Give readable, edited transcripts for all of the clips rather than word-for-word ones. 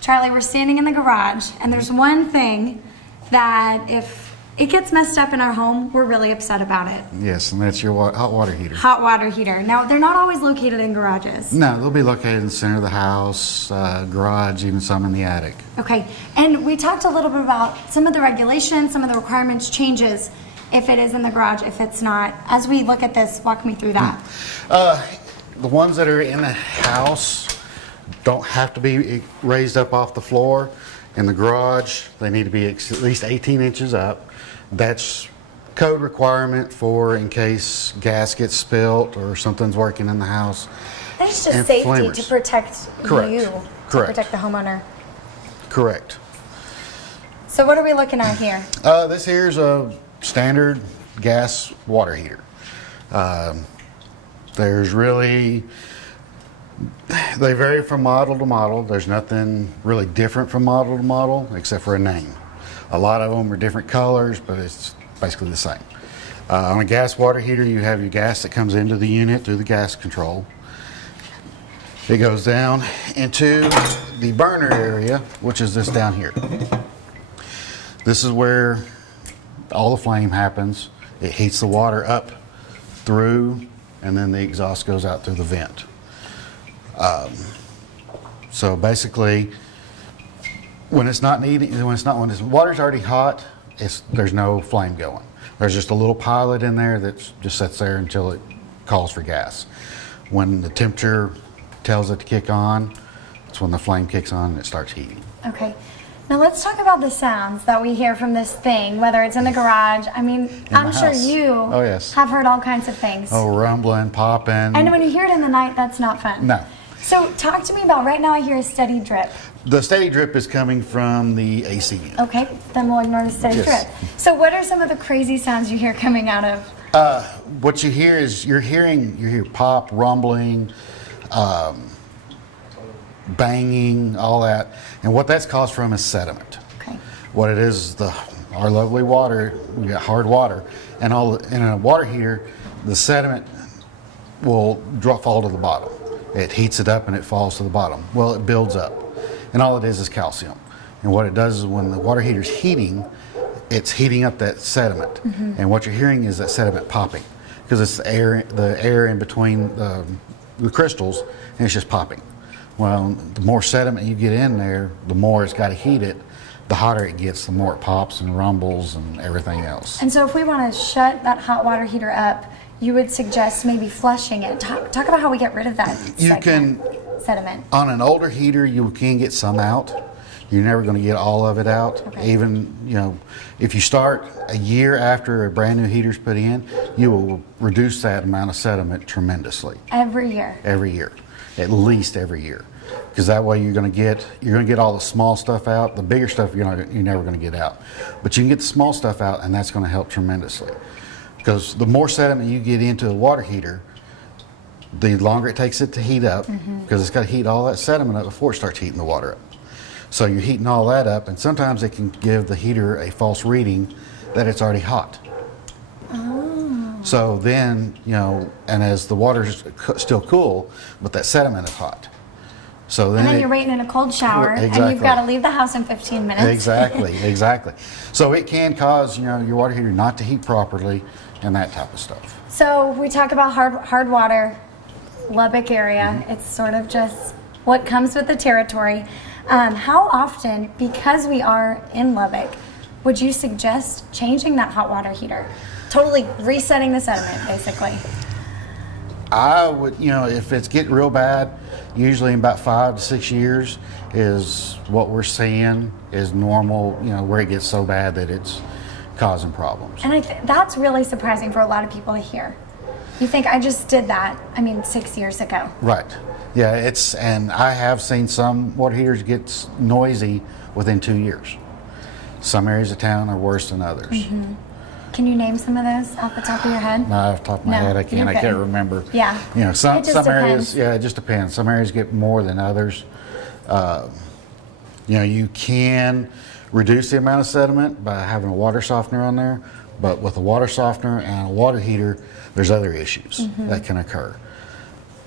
Charlie, we're standing in the garage, and there's one thing that if it gets messed up in our home, we're really upset about it. Yes, and that's your hot water heater. Hot water heater. Now, they're not always located in garages. No, they'll be located in the center of the house, garage, even some in the attic. Okay, and we talked a little bit about some of the regulations, some of the requirements, changes, if it is in the garage, if it's not. As we look at this, walk me through that. The ones that are in the house don't have to be raised up off the floor. In the garage, they need to be at least 18 inches up. That's code requirement for in case gas gets spilt or something's working in the house. That's just And safety flammers. to protect Correct. you, to Correct. protect the homeowner. Correct. So what are we looking at here? This here's a standard gas water heater. There's really, they vary from model to model. There's nothing really different from model to model except for a name. A lot of them are different colors, but it's basically the same. On a gas water heater, you have your gas that comes into the unit through the gas control. It goes down into the burner area, which is this down here. This is where all the flame happens. It heats the water up through, and then the exhaust goes out through the vent. So basically, when it's not needed, when the water's already hot, there's no flame going. There's just a little pilot in there that just sits there until it calls for gas. When the temperature tells it to kick on, it's when the flame kicks on and it starts heating. Okay. Now let's talk about the sounds that we hear from this thing, whether it's in the garage. I mean, I'm sure you have heard all kinds of things. Oh, rumbling, popping. And when you hear it in the night, that's not fun. No. So talk to me about, right now I hear a steady drip. The steady drip is coming from the AC unit. Okay, then we'll ignore the steady drip. So what are some of the crazy sounds you hear coming out of? What you hear is you hear pop, rumbling, banging, all that. And what that's caused from is sediment. Okay. What it is our lovely water, we got hard water, and in a water heater, the sediment will fall to the bottom. It heats it up and it falls to the bottom. Well, it builds up, and all it is calcium. And what it does is when the water heater's heating, it's heating up that sediment. Mm-hmm. And what you're hearing is that sediment popping, because it's the air in between the crystals, and it's just popping. Well, the more sediment you get in there, the more it's got to heat it. The hotter it gets, the more it pops and rumbles and everything else. And so if we want to shut that hot water heater up, you would suggest maybe flushing it. Talk about how we get rid of that sediment. On an older heater, you can get some out. You're never going to get all of it out. Okay. Even, if you start a year after a brand new heater's put in, you will reduce that amount of sediment tremendously. Every year? Every year. At least every year. Because that way you're going to get all the small stuff out. The bigger stuff you're never going to get out. But you can get the small stuff out, and that's going to help tremendously. Because the more sediment you get into a water heater, the longer it takes it to heat up, because it's got to heat all that sediment up before it starts heating the water up. So you're heating all that up, and sometimes it can give the heater a false reading that it's already hot. Oh. So then, and as the water's still cool, but that sediment is hot. So then you're waiting in a cold shower, and you've got to leave the house in 15 minutes. Exactly. So it can cause, your water heater not to heat properly and that type of stuff. So we talk about hard water, Lubbock area. It's sort of just what comes with the territory. How often, because we are in Lubbock, would you suggest changing that hot water heater? Totally resetting the sediment, basically. I would, if it's getting real bad, usually in about 5 to 6 years is what we're seeing is normal, where it gets so bad that it's causing problems. And that's really surprising for a lot of people to hear. You think, I just did that, 6 years ago. Right. Yeah, and I have seen some water heaters get noisy within 2 years. Some areas of town are worse than others. Mm-hmm. Can you name some of those off the top of your head? No, off the top of my head, I can't. I can't remember. Yeah. Some areas, it just depends. Some areas get more than others. You can reduce the amount of sediment by having a water softener on there, but with a water softener and a water heater, there's other issues that can occur.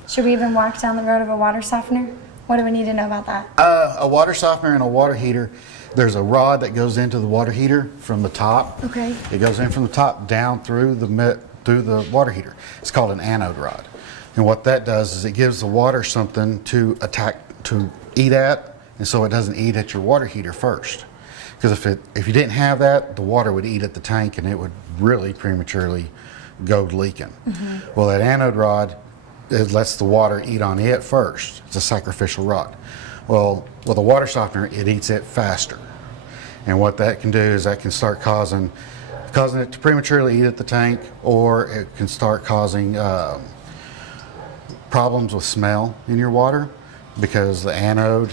Should we even walk down the road of a water softener? What do we need to know about that? A water softener and a water heater, there's a rod that goes into the water heater from the top. Okay. It goes in from the top down through the water heater. It's called an anode rod. And what that does is it gives the water something to eat at, and so it doesn't eat at your water heater first. Because if you didn't have that, the water would eat at the tank and it would really prematurely go leaking. Well, that anode rod, it lets the water eat on it first. It's a sacrificial rod. Well, with a water softener, it eats it faster. And what that can do is that can start causing it to prematurely eat at the tank, or it can start causing problems with smell in your water, because the anode,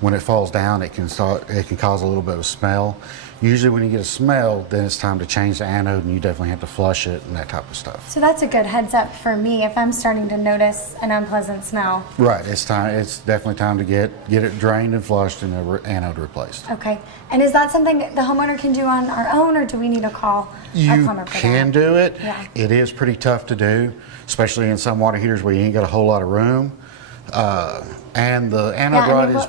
when it falls down, it can cause a little bit of smell. Usually when you get a smell, then it's time to change the anode, and you definitely have to flush it and that type of stuff. So that's a good heads up for me if I'm starting to notice an unpleasant smell. Right, it's definitely time to get it drained and flushed and the anode replaced. Okay. And is that something the homeowner can do on our own, or do we need to call our plumber for that? You can do it. Yeah. It is pretty tough to do, especially in some water heaters where you ain't got a whole lot of room. And the anode rod is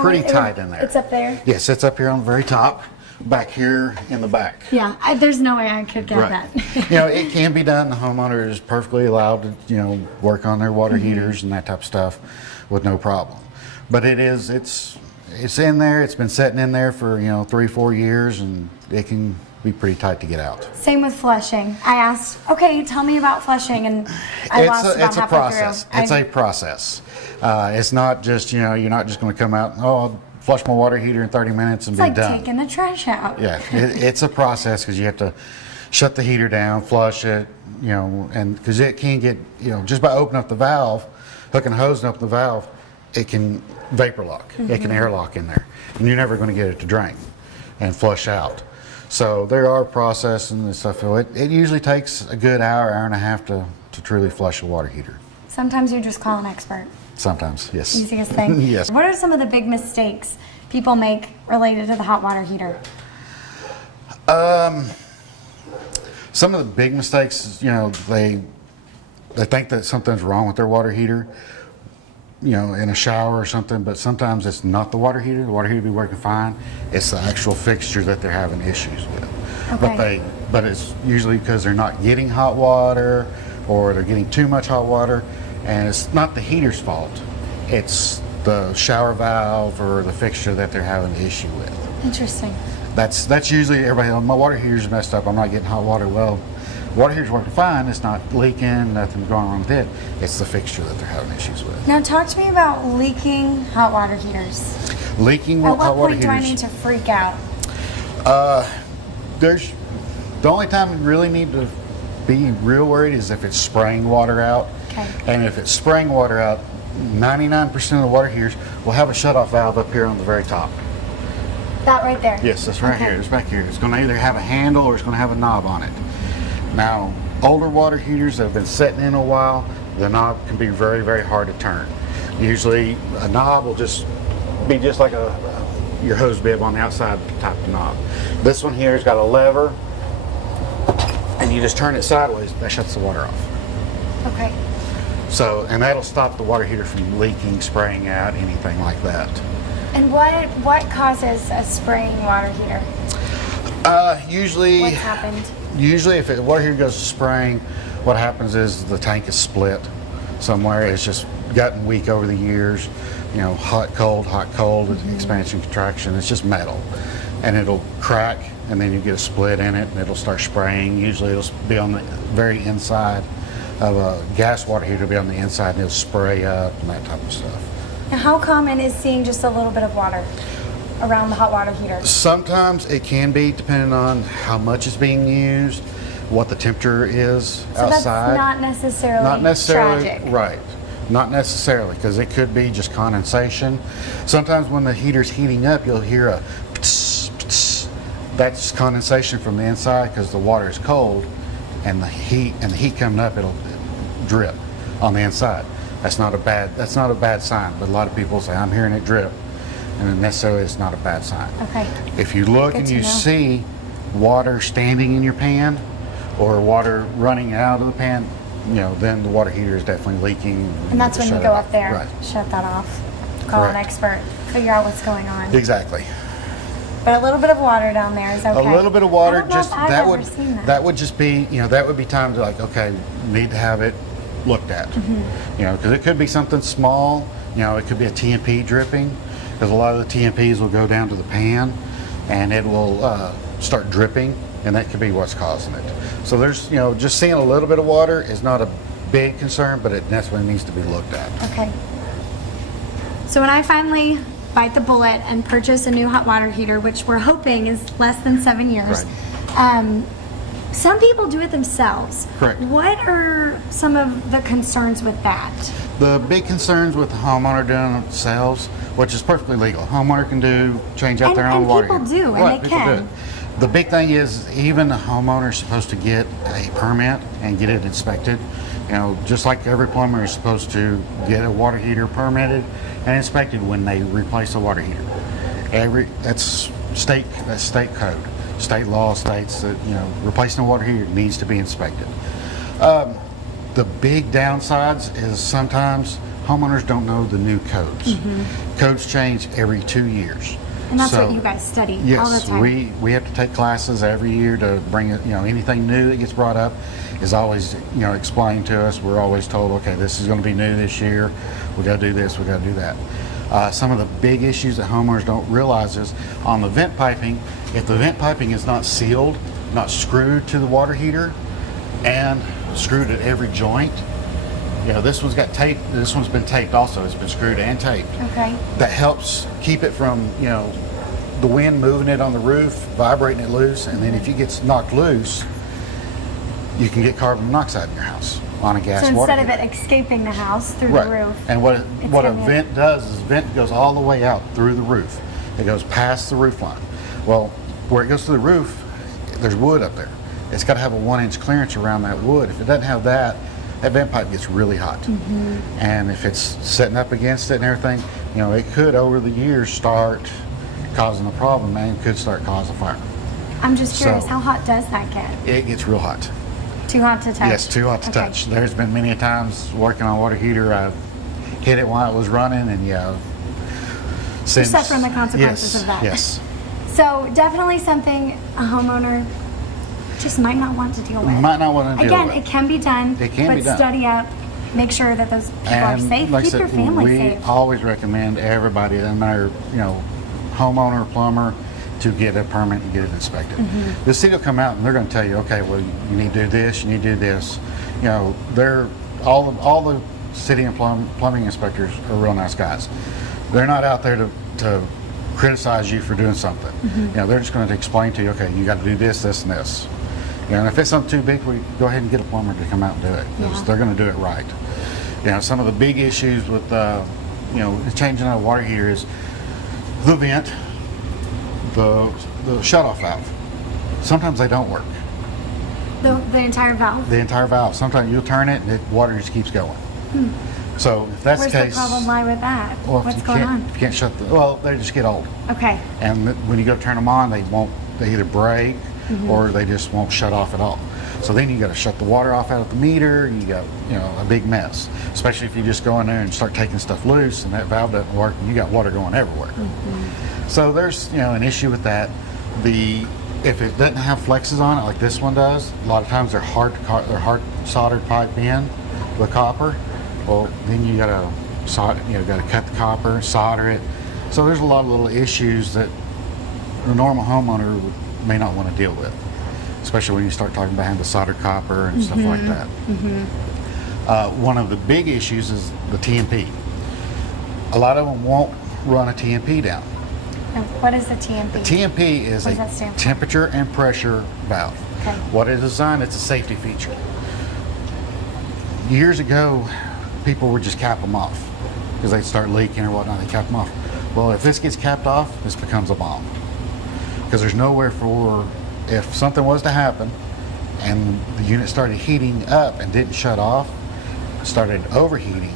pretty tight in there. It's up there? Yes, it's up here on the very top, back here in the back. Yeah, there's no way I could get that. It can be done. The homeowner is perfectly allowed to, work on their water heaters and that type of stuff with no problem. But it's in there. It's been sitting in there for 3-4 years, and it can be pretty tight to get out. Same with flushing. I asked, okay, tell me about flushing, and I lost about it's a halfway process. through. It's a process. It's not just you're not just going to come out and I'll flush my water heater in 30 minutes and It's be like done. taking the trash out. Yeah, it's a process, because you have to shut the heater down, flush it, and because it can get, just by opening up the valve, hooking a hose up the valve, it can vapor lock. It can airlock in there, and you're never going to get it to drain and flush out. So there are processes and stuff. It usually takes a good hour and a half to truly flush a water heater. Sometimes you just call an expert. Sometimes, yes. Easiest thing. Yes. What are some of the big mistakes people make related to the hot water heater? Some of the big mistakes is, they think that something's wrong with their water heater, in a shower or something, but sometimes it's not the water heater. The water heater will be working fine. It's the actual fixture that they're having issues with. Okay. But it's usually because they're not getting hot water, or they're getting too much hot water, and it's not the heater's fault. It's the shower valve or the fixture that they're having an issue with. Interesting. That's usually everybody. My water heater's messed up. I'm not getting hot water. Well, water heater's working fine. It's not leaking. Nothing going wrong with it. It's the fixture that they're having issues with. Now talk to me about leaking hot water heaters. Leaking At what hot water point do I heaters. need to freak out? There's the only time you really need to be real worried is if it's spraying water out. Okay. And if it's spraying water out, 99% of the water heaters will have a shutoff valve up here on the very top. That right there? Yes, that's right Okay. here. It's back here. It's going to either have a handle or it's going to have a knob on it. Now, older water heaters that have been sitting in a while, the knob can be very, very hard to turn. Usually, a knob will just be just like your hose bib on the outside type of knob. This one here has got a lever, and you just turn it sideways. That shuts the water off. Okay. So, and that'll stop the water heater from leaking, spraying out, anything like that. And what causes a spraying water heater? Usually, What's happened? Usually, if the water heater goes to spraying, what happens is the tank is split somewhere. It's just gotten weak over the years. Hot, cold, expansion, contraction. It's just metal, and it'll crack, and then you get a split in it, and it'll start spraying. Usually, it'll be on the very inside of a gas water heater. It'll be on the inside, and it'll spray up and that type of stuff. Now, how common is seeing just a little bit of water around the hot water heater? Sometimes it can be, depending on how much is being used, what the temperature is outside. That's not necessarily tragic. Right. Not necessarily, because it could be just condensation. Sometimes when the heater's heating up, you'll hear a pts, pts. That's condensation from the inside, because the water is cold, and the heat coming up, it'll drip on the inside. That's not a bad sign, but a lot of people say, I'm hearing it drip, and necessarily it's not a bad sign. Okay. If you look Good and to you know. see water standing in your pan, or water running out of the pan, then the water heater is definitely leaking. And that's when you shut go it up there, Right. shut that off. call an Correct. expert, figure out what's going on. Exactly. But a little bit of water down there is okay. A little bit of water, I don't know just if I've that ever would seen that. just be, that would be time to like, okay, need to have it looked at. Because it could be something small. It could be a TMP dripping, because a lot of the TMPs will go down to the pan, and it will start dripping, and that could be what's causing it. So there's, just seeing a little bit of water is not a big concern, but it definitely needs to be looked at. Okay. So when I finally bite the bullet and purchase a new hot water heater, which we're hoping is less than 7 years, some people do it themselves. Correct. What are some of the concerns with that? The big concerns with the homeowner doing it themselves, which is perfectly legal. Homeowner can change out their own And water people heater. do, and Right, they people do can. it. The big thing is even the homeowner is supposed to get a permit and get it inspected. Just like every plumber is supposed to get a water heater permitted and inspected when they replace a water heater. That's state code. State law states that replacing a water heater needs to be inspected. The big downsides is sometimes homeowners don't know the new codes. Codes change every 2 years. And that's So, what you guys study all the yes, time. we have to take classes every year to bring it. Anything new that gets brought up is always explained to us. We're always told, okay, this is going to be new this year. We got to do this. We got to do that. Some of the big issues that homeowners don't realize is on the vent piping. If the vent piping is not sealed, not screwed to the water heater, and screwed at every joint. This one's got tape. This one's been taped also. It's been screwed and taped. Okay. That helps keep it from, the wind moving it on the roof, vibrating it loose, and then if it gets knocked loose, you can get carbon monoxide in your house on a gas So water instead of heater. it escaping the house through Right. the roof. And what a gonna- vent does is vent goes all the way out through the roof. It goes past the roof line. Well, where it goes to the roof, there's wood up there. It's got to have a 1-inch clearance around that wood. If it doesn't have that, that vent pipe gets really hot. And if it's setting up against it and everything, it could over the years start causing a problem and could start causing a fire. I'm just curious, So- how hot does that get? It gets real hot. Too hot to touch? Yes, too hot to Okay. touch. There's been many a times working on a water heater, I've hit it while it was running, and since suffering the consequences of that. Yes, So definitely something a homeowner just might not want to deal with. might not want to deal Again, with. it can be done. It can but be done. study up, make sure that those people are And safe. like I Keep said, your family we safe. always recommend everybody, no matter homeowner or plumber, to get a permit and get it inspected. The city will come out and they're going to tell you, okay, well, you need to do this, you need to do this. They're all the city and plumbing inspectors are real nice guys. They're not out there to criticize you for doing something. They're just going to explain to you, okay, you got to do this, this, and this. And if it's something too big, we go ahead and get a plumber to come out and do it, because they're going to do it right. Some of the big issues with changing out a water heater is the vent, the shutoff valve. Sometimes they don't work. The entire valve? The entire valve. Sometimes you'll turn it and the water just keeps going. So if that's Where's the case, the problem lie with that? well, if What's you going can't, on? if you can't shut they just get old. Okay. And when you go to turn them on, they either break or they just won't shut off at all. So then you got to shut the water off out of the meter. You got a big mess, especially if you just go in there and start taking stuff loose and that valve doesn't work and you got water going everywhere. So there's an issue with that. If it doesn't have flexes on it like this one does, a lot of times they're hard soldered pipe in with copper. Well, then you got to got to cut the copper, solder it. So there's a lot of little issues that a normal homeowner may not want to deal with, especially when you start talking about having to solder copper and stuff like that. One of the big issues is the TMP. A lot of them won't run a TMP down. Now, what is the TMP? The TMP is What does that stand a for? temperature and pressure valve. Okay. What it is designed, it's a safety feature. Years ago, people would just cap them off because they'd start leaking or whatnot. They cap them off. Well, if this gets capped off, this becomes a bomb, because there's nowhere for, if something was to happen and the unit started heating up and didn't shut off, started overheating,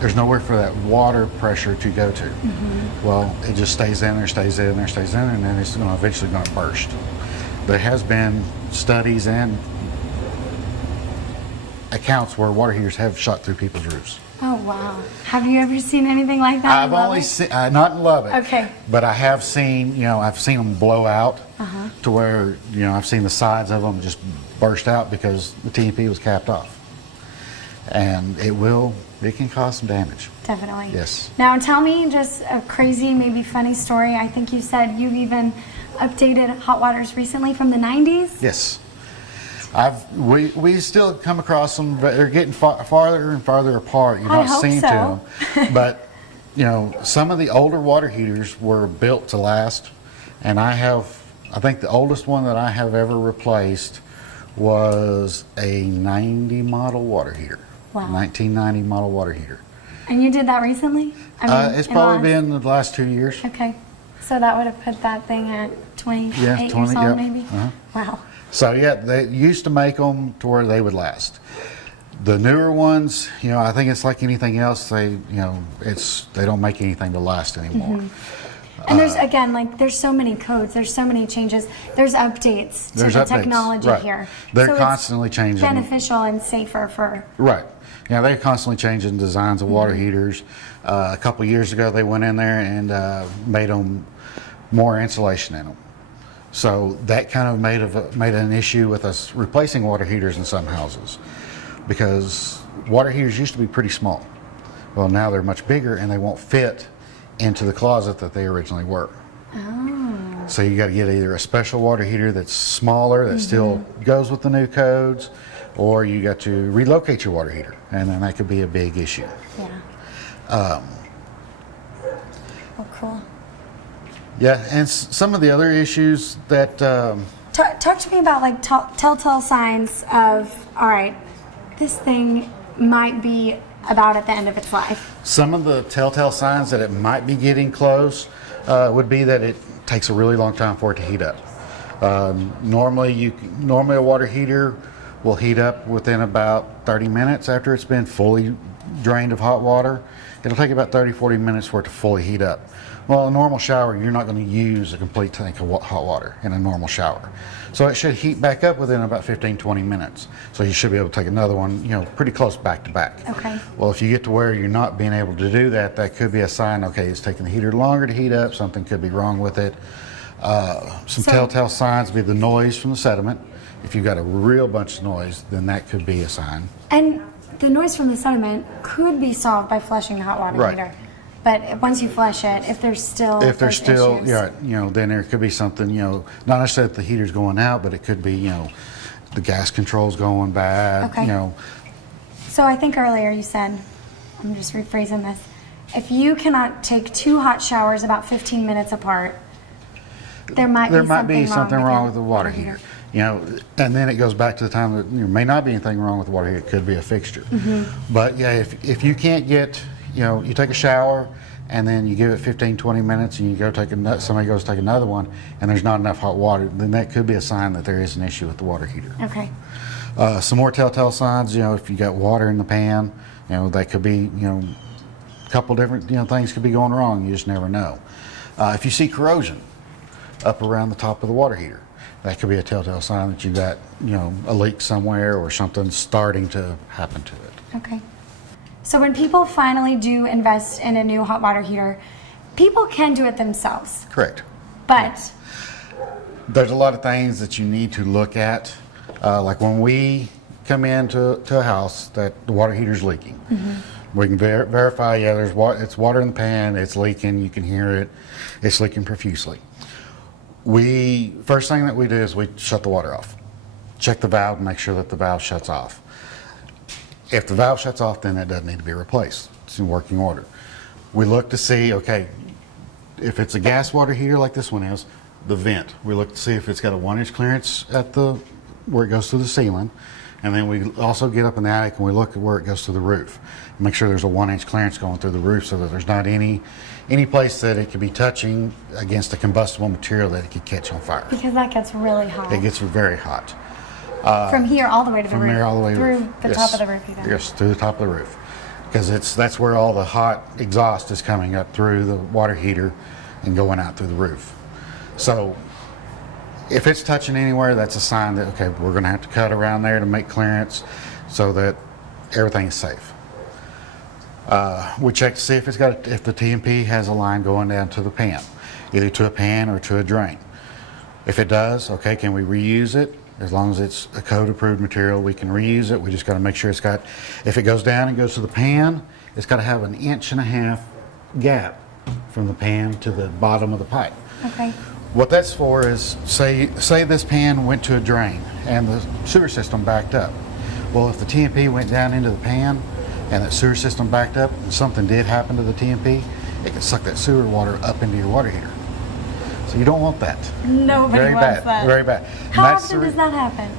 there's nowhere for that water pressure to go to. Well, it just stays in there, stays in there, stays in there, and then it's eventually going to burst. There has been studies and accounts where water heaters have shot through people's roofs. Oh, wow. Have you ever seen anything like that? I've only seen, not in Lubbock. Okay. But I have seen, I've seen them blow out to where, I've seen the sides of them just burst out because the TNP was capped off. And it can cause some damage. Definitely. Yes. Now tell me just a crazy, maybe funny story. I think you said you've even updated hot waters recently from the 90s? Yes. We still come across them, but they're getting farther and farther apart. You're I not hope seeing so. to them. But, some of the older water heaters were built to last. And I think the oldest one that I have ever replaced was a 90 model water heater. Wow. 1990 model water heater. And you did that recently? It's probably been the last 2 years. Okay. So that would have put that thing at 28 years old, yeah. maybe? Wow. So yeah, they used to make them to where they would last. The newer ones, I think it's like anything else. They don't make anything to last anymore. And there's, again, there's so many codes, there's so many changes, there's updates to the technology right. here. They're so constantly it's changing. beneficial and safer for... Right. Yeah, they're constantly changing designs of water heaters. A couple years ago, they went in there and made them more insulation in them. So that kind of made an issue with us replacing water heaters in some houses, because water heaters used to be pretty small. Well, now they're much bigger and they won't fit into the closet that they originally were. Oh. So you got to get either a special water heater that's smaller, that still goes with the new codes, or you got to relocate your water heater, and then that could be a big issue. Yeah. Oh, cool. Yeah, and some of the other issues that... Talk to me about telltale signs of, all right, this thing might be about at the end of its life. Some of the telltale signs that it might be getting close would be that it takes a really long time for it to heat up. Normally a water heater will heat up within about 30 minutes after it's been fully drained of hot water. It'll take about 30-40 minutes for it to fully heat up. Well, a normal shower, you're not going to use a complete tank of hot water in a normal shower. So it should heat back up within about 15-20 minutes. So you should be able to take another one, pretty close back to back. Okay. Well, if you get to where you're not being able to do that, that could be a sign, okay, it's taking the heater longer to heat up, something could be wrong with it. Some telltale signs would be the noise from the sediment. If you've got a real bunch of noise, then that could be a sign. And the noise from the sediment could be solved by flushing the hot water heater. But once you flush it, if there's still issues. Then there could be something, not necessarily that the heater's going out, but it could be, the gas control's going bad. Okay. So I think earlier you said, I'm just rephrasing this, if you cannot take 2 hot showers about 15 minutes apart, there might be something wrong with the water heater. And then it goes back to the time that there may not be anything wrong with the water heater. It could be a fixture. But yeah, if you can't get, you take a shower and then you give it 15-20 minutes and you go somebody goes take another one and there's not enough hot water, then that could be a sign that there is an issue with the water heater. Okay. Some more telltale signs, if you got water in the pan, that could be, a couple different, things could be going wrong. You just never know. If you see corrosion up around the top of the water heater, that could be a telltale sign that you got, a leak somewhere or something starting to happen to it. Okay. So when people finally do invest in a new hot water heater, people can do it themselves. Correct. But there's a lot of things that you need to look at. Like when we come into a house that the water heater's leaking, we can verify, it's water in the pan, it's leaking, you can hear it, it's leaking profusely. First thing that we do is we shut the water off. Check the valve and make sure that the valve shuts off. If the valve shuts off, then it doesn't need to be replaced. It's in working order. We look to see, okay, if it's a gas water heater like this one is, the vent. We look to see if it's got a 1-inch clearance at where it goes to the ceiling. And then we also get up in the attic and we look at where it goes to the roof. Make sure there's a 1-inch clearance going through the roof so that there's not any place that it could be touching against a combustible material that it could catch on fire. because that gets really hot. It gets very hot. From here all the way to the From roof. there all the way through the yes. top of the roof even. Yes, through the top of the roof. Because that's where all the hot exhaust is coming up through the water heater and going out through the roof. So if it's touching anywhere, that's a sign that, okay, we're going to have to cut around there to make clearance so that everything is safe. We check to see if if the TMP has a line going down to the pan, either to a pan or to a drain. If it does, okay, can we reuse it? As long as it's a code approved material, we can reuse it. We just got to make sure if it goes down and goes to the pan, it's got to have 1.5 inch gap from the pan to the bottom of the pipe. Okay. What that's for is, say this pan went to a drain and the sewer system backed up. Well, if the TMP went down into the pan and that sewer system backed up and something did happen to the TMP, it can suck that sewer water up into your water heater. So you don't want that. Nobody Very wants bad, that. very bad. How often does that happen?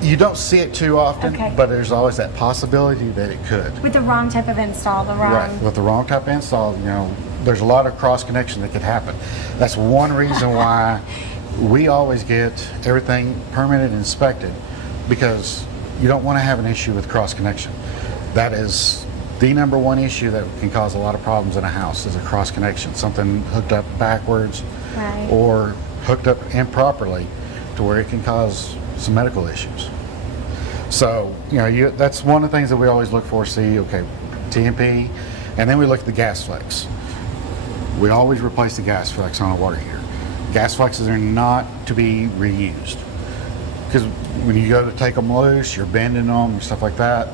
You don't see it too often, Okay. but there's always that possibility that it could. With the wrong type of install, the wrong. Right, with the wrong type of install, there's a lot of cross connection that could happen. That's one reason why we always get everything permitted and inspected, because you don't want to have an issue with cross connection. That is the number one issue that can cause a lot of problems in a house, is a cross connection, something hooked up backwards Right. or hooked up improperly to where it can cause some medical issues. So, that's one of the things that we always look for, see, okay, TMP, and then we look at the gas flex. We always replace the gas flex on a water heater. Gas flexes are not to be reused, because when you go to take them loose, you're bending them and stuff like that,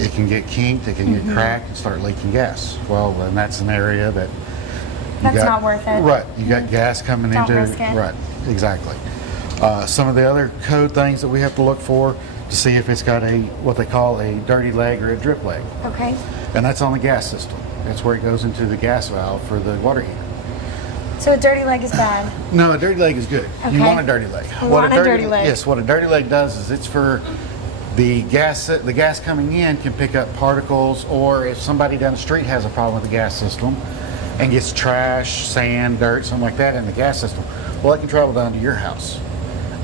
it can get kinked, it can get cracked and start leaking gas. Well, then that's an area that That's not worth it. Right, you got gas coming Don't into risk it. Right, exactly. Some of the other code things that we have to look for to see if it's got what they call a dirty leg or a drip leg, Okay. and that's on the gas system. That's where it goes into the gas valve for the water heater. So a dirty leg is bad. No, a dirty leg is good. You Okay. want a dirty leg. You want a dirty leg. Yes, what a dirty leg does is it's for the gas. The gas coming in can pick up particles, or if somebody down the street has a problem with the gas system and gets trash, sand, dirt, something like that in the gas system, well, it can travel down to your house.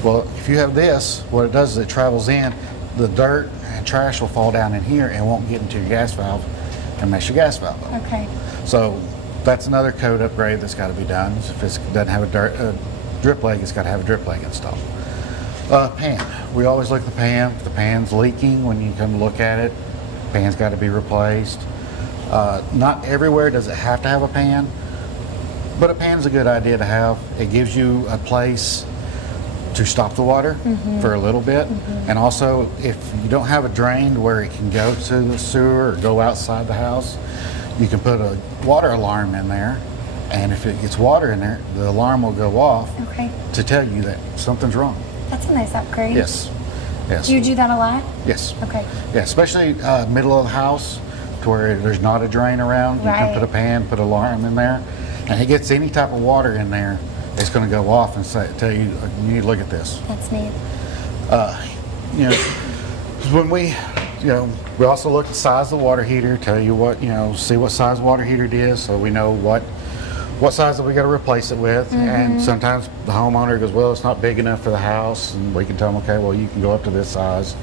Well, if you have this, what it does is it travels in, the dirt and trash will fall down in here and won't get into your gas valve and mess your gas valve up. Okay. So that's another code upgrade that's got to be done. If it doesn't have a drip leg, it's got to have a drip leg installed. Pan. We always look at the pan. If the pan's leaking when you come to look at it, pan's got to be replaced. Not everywhere does it have to have a pan, but a pan is a good idea to have. It gives you a place to stop the water for a little bit, and also if you don't have a drain where it can go to the sewer or go outside the house, you can put a water alarm in there, and if it gets water in there, the alarm will go off Okay. to tell you that something's wrong. That's a nice upgrade. Yes, yes, Do you do that a lot? yes. Okay. Yeah, especially middle of the house, to where there's not a drain around. You can Right. put a pan, put an alarm in there, and it gets any type of water in there, it's going to go off and tell you, you need to look at this. That's neat. When we also look at the size of the water heater, tell you what, see what size water heater it is, so we know what size that we got to replace it with. And sometimes the homeowner goes, well, it's not big enough for the house, and we can tell them, okay, well, you can go up to this size.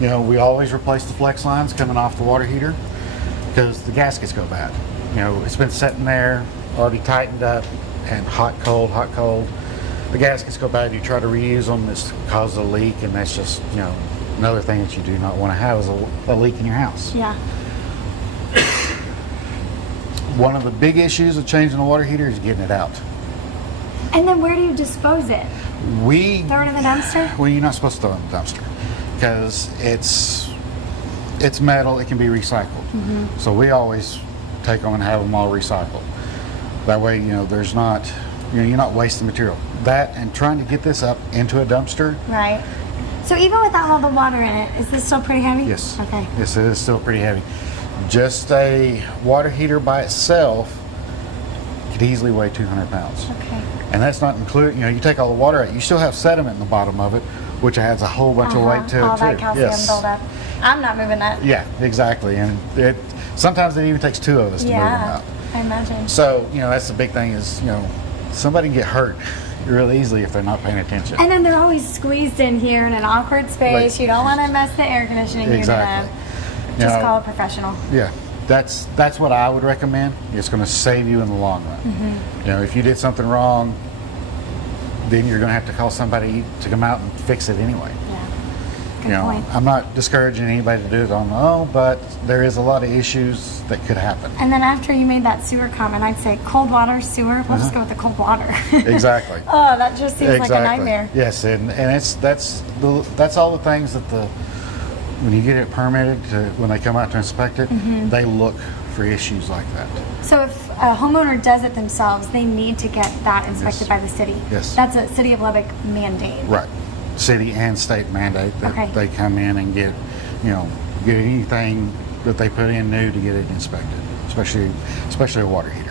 We always replace the flex lines coming off the water heater because the gaskets go bad. It's been sitting there, already tightened up, and hot, cold, hot, cold. The gaskets go bad, you try to reuse them, this causes a leak, and that's just, another thing that you do not want to have is a leak in your house. Yeah. One of the big issues of changing a water heater is getting it out. And then where do you dispose it? We Throw it in the dumpster? Well, you're not supposed to throw it in the dumpster because it's metal. It can be recycled. So we always take them and have them all recycled. That way, there's not, you're not wasting material. That and trying to get this up into a dumpster. Right. So even without all the water in it, is this still pretty heavy? Yes. Okay. Yes, it is still pretty heavy. Just a water heater by itself could easily weigh 200 pounds. Okay. And that's not including, you take all the water out, you still have sediment in the bottom of it, which adds a whole bunch of weight to All it too. that calcium buildup. I'm not moving that. Yeah, exactly. And sometimes it even takes two of us to move them Yeah, out. I imagine. So, that's the big thing is, somebody can get hurt real easily if they're not paying attention. And then they're always squeezed in here in an awkward space. Like- You don't want to mess the air conditioning Exactly. unit up. Just call a professional. Yeah, that's what I would recommend. It's going to save you in the long run. If you did something wrong, then you're going to have to call somebody to come out and fix it anyway. Yeah. Good point. I'm not discouraging anybody to do it on their own, but there is a lot of issues that could happen. And then after you made that sewer comment, I'd say cold water, sewer. We'll just go with the cold water. Exactly. Oh, that just seems like a nightmare. Yes, and that's all the things that when you get it permitted, when they come out to inspect it, they look for issues like that. So if a homeowner does it themselves, they need to get that inspected Yes. by the city. Yes. That's a City of Lubbock mandate. Right. City and state mandate that Okay. they come in and get anything that they put in new to get it inspected, especially a water heater.